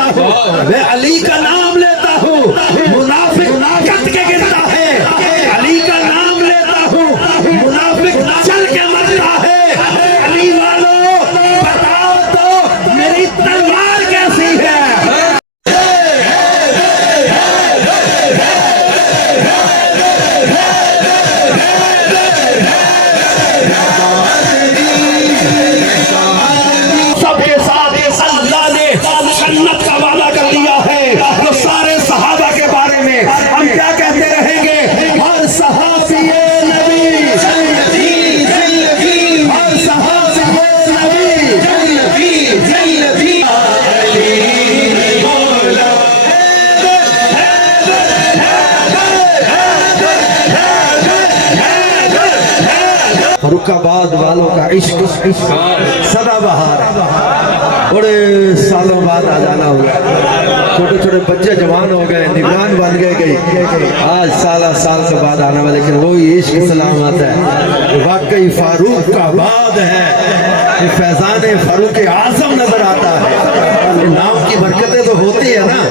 لیتا ہوں، میں علی کا نام لیتا ہوں، منافق کٹ کے گرتا ہے، علی کا نام لیتا ہوں، منافق چل کے مرتا ہے۔ علی والو بتاؤ تو میری تلوار کیسی ہے؟ سب کے ساتھ اللہ نے جنت کا وعدہ کر دیا ہے۔ تو سارے صحابہ کے بارے میں ہم کیا کہتے رہیں گے؟ ہر صحابی نبی، ہر صحابی نبی، فاروق آباد والوں کا عشق سدا بہار ہے، بڑے سالوں بعد آ جانا ہوا، چھوٹے چھوٹے بچے جوان ہو گئے، نگران بن گئے، آج سالہ سال کے بعد آنا ہوا، لیکن وہی عشق سلامت ہے، واقعی فاروق آباد ہے، فیضان فاروق اعظم نظر آتا ہے۔ نام کی برکتیں تو ہوتی ہے نا۔